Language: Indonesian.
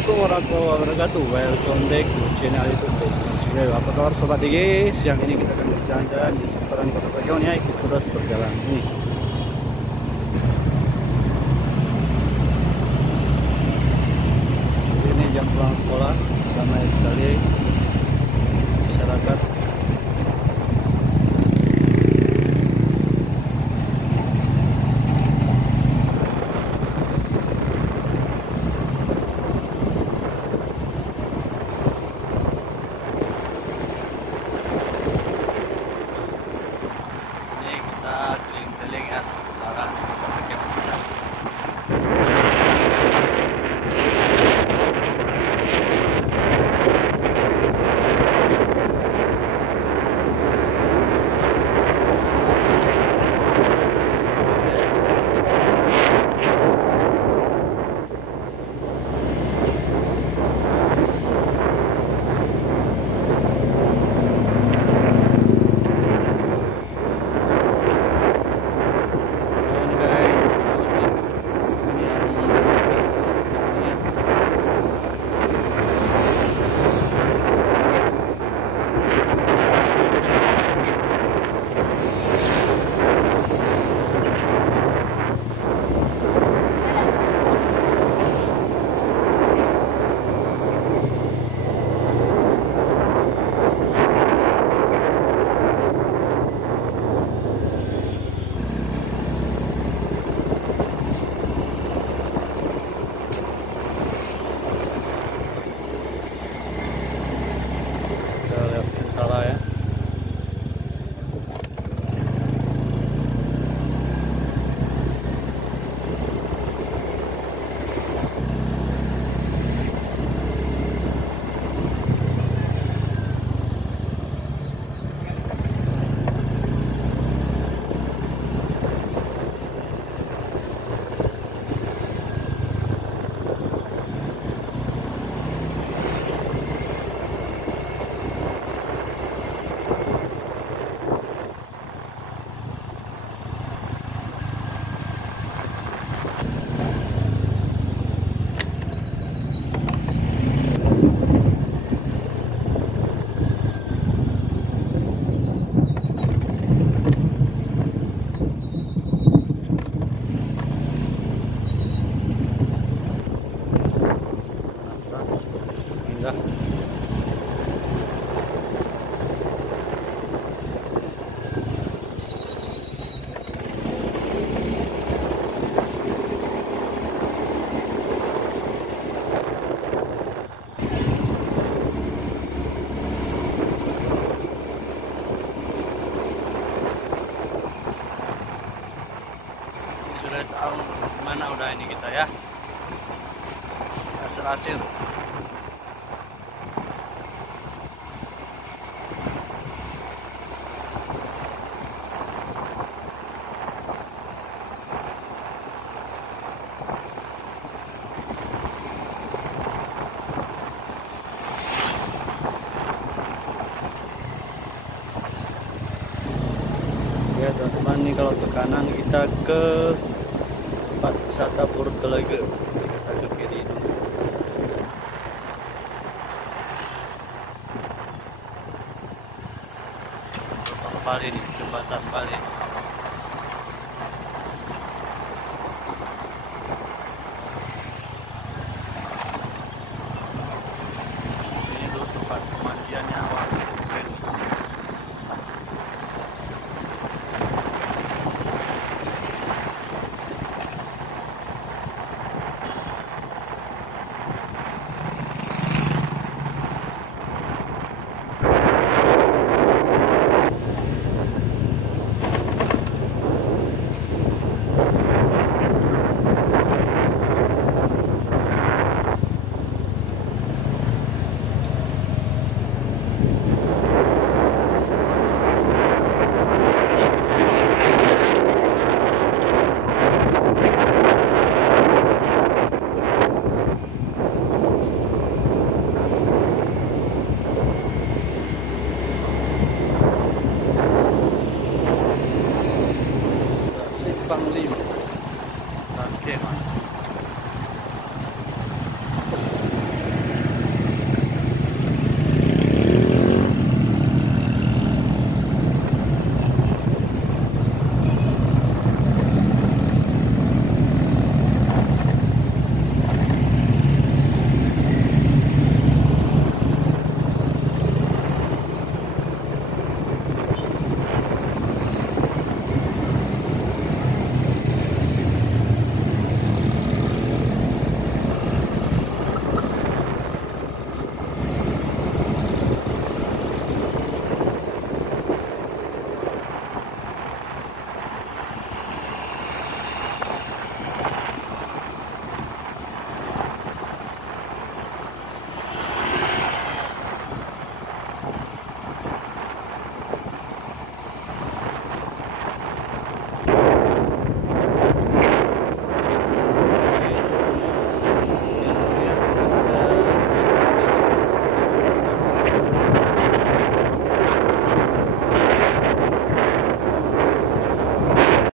Assalamualaikum warahmatullahi wabarakatuh. Welcome back to channel YouTube Business Review. Apa kabar sobat DG? Siang ini kita akan berjalan-jalan di seputaran Kota Bagian ya. Ikut terus berjalan ini. Ini jam pulang sekolah. Ramai sekali masyarakat. Keliling-keliling ya seputaran di Kota Bagian. Salah ya. Indah. Sudah tahu mana udah ini kita ya. Asir-asir. Ya teman-teman, ini kalau ke kanan kita ke tempat wisata Purut Telaga. Kita ke kiri dulu. Jembatan Pali nih, Jembatan Pali. Ini dulu tempat pemandiannya awal. Simpang 5 Santiago.